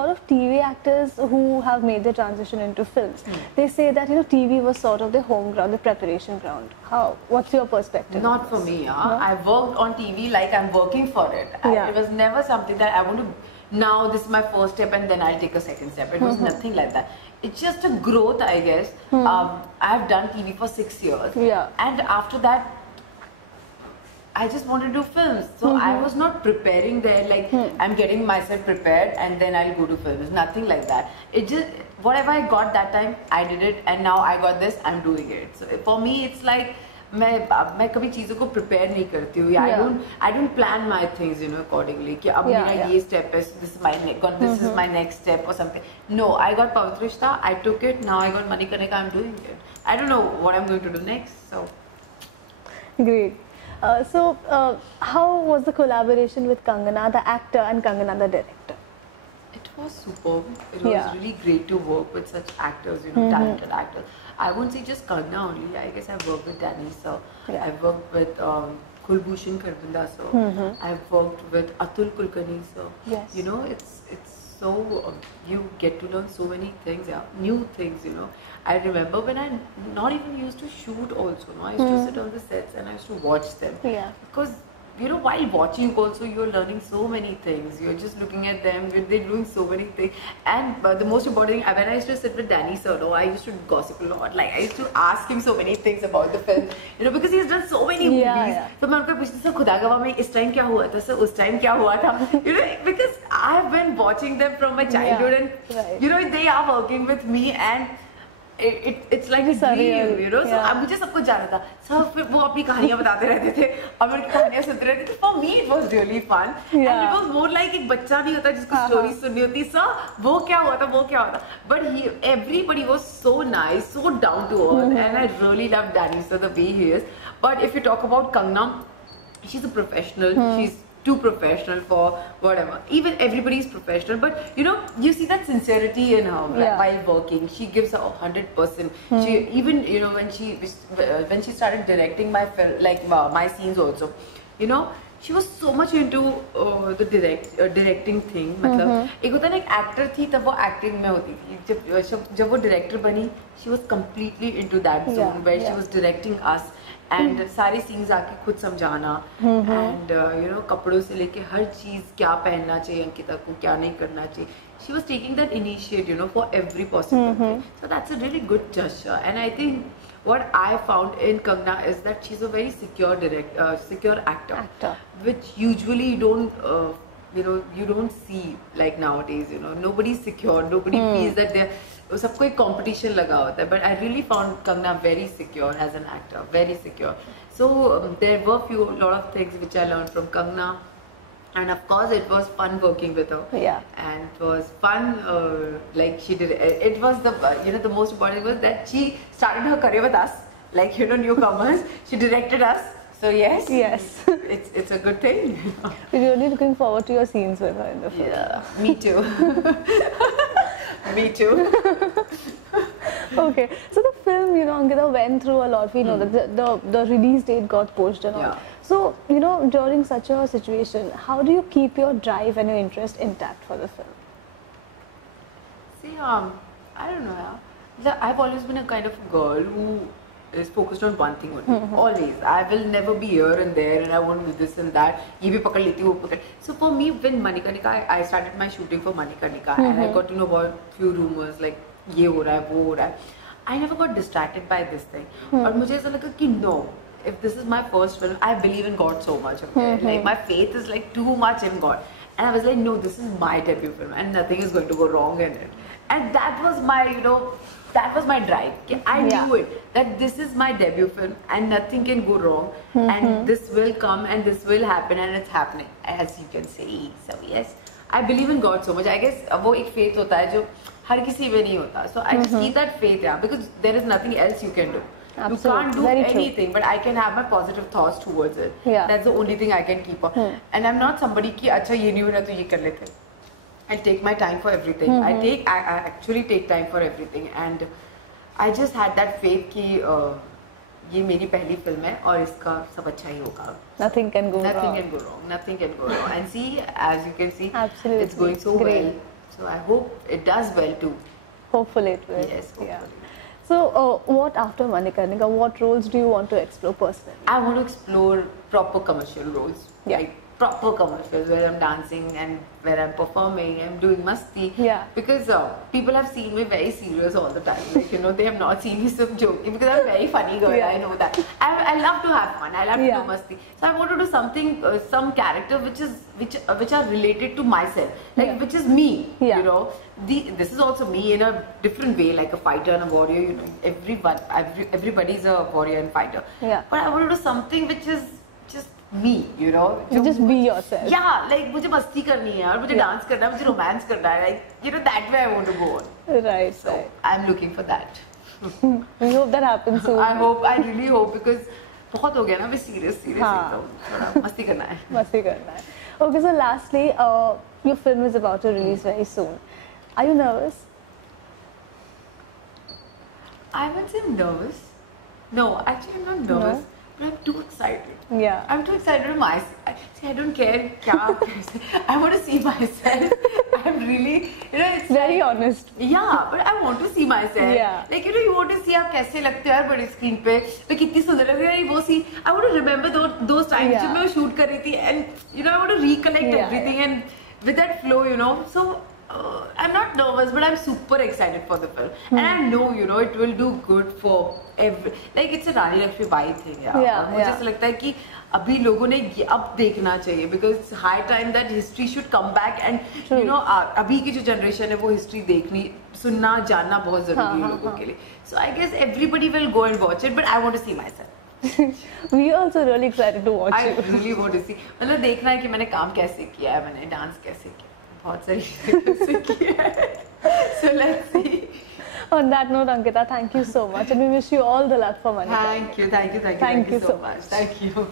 lot of TV actors who have made the transition into films, they say that TV was sort of their home ground, the preparation ground. What's your perspective? Not for me. No? I worked on TV like I'm working for it. It was never something that I want to. Now this is my first step and then I'll take a second step. It was nothing like that. It's just a growth, I guess. I've done TV for 6 years, and after that, I just want to do films. So I was not preparing there like I'm getting myself prepared and then I'll go to films. Nothing like that. It just whatever I got that time, I did it, and now I got this, I'm doing it. So for me, it's like मैं कभी चीज़ों को prepare नहीं करती हूँ. I don't plan my things, accordingly. कि अब मेरा ये step है, this is my next step or something. No, I got Pavitra Rishta, I took it. Now I got Manikarnika, I'm doing it. I don't know what I'm going to do next. So great. How was the collaboration with Kangana, the actor, and Kangana, the director? It was superb. It was really great to work with such actors, talented actors. I won't say just Kangana only. I guess I've worked with Danny sir. I've worked with Kulbhushan Kharbanda sir. I've worked with Atul Kulkarni sir. Yes. It's so you get to learn so many things, new things. I remember when I not even used to shoot also. I used to sit on the sets and I used to watch them. Because while watching also you're learning so many things. You're just looking at them, they're doing so many things. And the most important thing, when I used to sit with Danny sir, I used to gossip a lot. Like I used to ask him so many things about the film, because he's done so many movies. So मैं उनका पूछती थी, खुदा गवाह में इस time क्या हुआ था, सर उस time क्या हुआ था, because I've been watching them from my childhood, and they are working with me, and it's like a dream, So मुझे सब कुछ जाना था. सब फिर वो अपनी कहानियाँ बताते रहते थे और मैं उनकी कहानियाँ सुनते रहते थे. For me it was really fun, and it was more like एक बच्चा नहीं होता जिसको स्टोरी सुननी होती. सर वो क्या हुआ था, but everybody was so nice, so down to earth, and I really love Danny sir the way he is. But if you talk about Kangana, she's a professional. She's too professional for whatever. Even everybody is professional, but you see that sincerity in her while working. She gives her 100%. She even when she started directing my film, like my scenes also, she was so much into the directing thing. मतलब एक होता है ना, एक actor थी तब वो acting में होती थी. जब वो director बनी, she was completely into that zone where she was directing us. And सारे scenes आके खुद समझाना, and कपड़ों से लेके हर चीज क्या पहनना चाहिए अंकिता को, क्या नहीं करना चाहिए. She was taking that initiative, for every possible thing. So that's a really good gesture. And I think what I found in Kangana is that she's a very secure actor, which usually you don't see like nowadays. Nobody's secure. Nobody feels that they're. सबको एक competition लगा होता है, but I really found Kangana very secure as an actor, very secure. So there were lot of things which I learned from Kangana, and of course it was fun working with her. And it was fun, like she did. It was the the most important was that she started her career with us, like newcomers. She directed us. So yes, it's a good thing. We're really looking forward to your scenes with her in the film. Yeah, me too. Me too. Okay, so the film, Ankita, went through a lot. We know that the release date got pushed and all. So, during such a situation, how do you keep your drive and your interest intact for the film? See, I don't know. I've always been a kind of girl who is focused on one thing only. Always. I will never be here and there, and I want to do this and that. ये भी पकड़ लेती हूँ, वो पकड़. So for me, when Manikarnika, I started my shooting for Manikarnika, and I got to know about few rumors like ये हो रहा है, वो हो रहा है. I never got distracted by this thing. और मुझे ऐसा लगा कि no, if this is my first film, I believe in God so much. Okay? Like my faith is like too much in God, and I was like, no, this is my debut film, and nothing is going to go wrong in it. And that was my, that was my drive. I knew it, that this is my debut film and nothing can go wrong, and this will come and this will happen, and it's happening, as you can see. So yes, I believe in God so much. I guess वो एक faith होता है जो हर किसी में नहीं होता. So I just keep that faith, because there is nothing else you can do. Absolutely. You can't do Very anything, true. but I can have my positive thoughts towards it. That's the only thing I can keep on. And I'm not somebody कि अच्छा ये नहीं हो रहा तो ये कर लेते. I take my time for everything. I actually take time for everything, and I just had that faith कि ये मेरी पहली फिल्म है और इसका सब अच्छा ही होगा. Nothing can go wrong. Nothing can go wrong. Nothing can go wrong. And see, as you can see, Absolutely. it's going so Great. well. So I hope it does well too. Hopefully it will. Yes, hopefully. Yeah. So, what after Manikarnika, what roles do you want to explore personally? I want to explore proper commercial roles. Yeah. Like proper commercials where I'm dancing and where I'm performing, I'm doing masti. Yeah. Because people have seen me very serious all the time. Like, they have not seen me some joking because I'm a very funny girl. Yeah. I know that. I love to have fun. I love to Yeah. do masti. So I want to do something, some character which are related to myself, like Yeah. which is me. Yeah. This is also me in a different way, like a fighter and a warrior. Everybody's a warrior and fighter. Yeah. But I want to do something which is just me, You just be yourself. Yeah, like मुझे मस्ती करनी है और मुझे dance करना है, मुझे romance करना है, like that way I want to go on. Right, So right. I'm looking for that. We hope that happens soon. I really hope because बहुत हो गया ना, मैं serious हाँ. एकदम, थोड़ा मस्ती करना है. Masti karna hai. Okay, so lastly, your film is about to release very soon. Are you nervous? I wouldn't say I'm nervous. No, actually I'm not nervous. No? But I'm too excited. Yeah. I'm too excited to myself. See, I don't care I want to see myself. I'm really, it's Very like, honest. Yeah, but I want to see myself. Yeah. Like, you want to see आप कैसे लगते हो यार बड़ी screen पे, मैं कितनी सुंदर लग रही हूँ वो see. I want to remember those times Yeah. जब मैं वो shoot कर रही थी and I want to recollect Yeah, everything and with that flow, So I'm not nervous, but I'm super excited for the film, and I know it will do good for like it's a Rani Lakshmi Bai thing, yeah. Yeah, और मुझे yeah. ऐसा लगता है कि अभी लोगों ने ये अब देखना चाहिए because it's high time that history should come back and True. अभी की जो generation है वो history देखनी सुनना जानना बहुत जरूरी है लोगों के लिए. So I guess everybody will go and watch it, but I want to see myself. We are also really excited to watch I you. really want to see. मतलब देखना है कि मैंने काम कैसे किया है, मैंने डांस कैसे किया, बहुत सारी चीजें कैसे किया है. So let's see. On that note, Ankita, thank you so much, and we wish you all the luck for Manikarnika. Thank you so much. Thank you.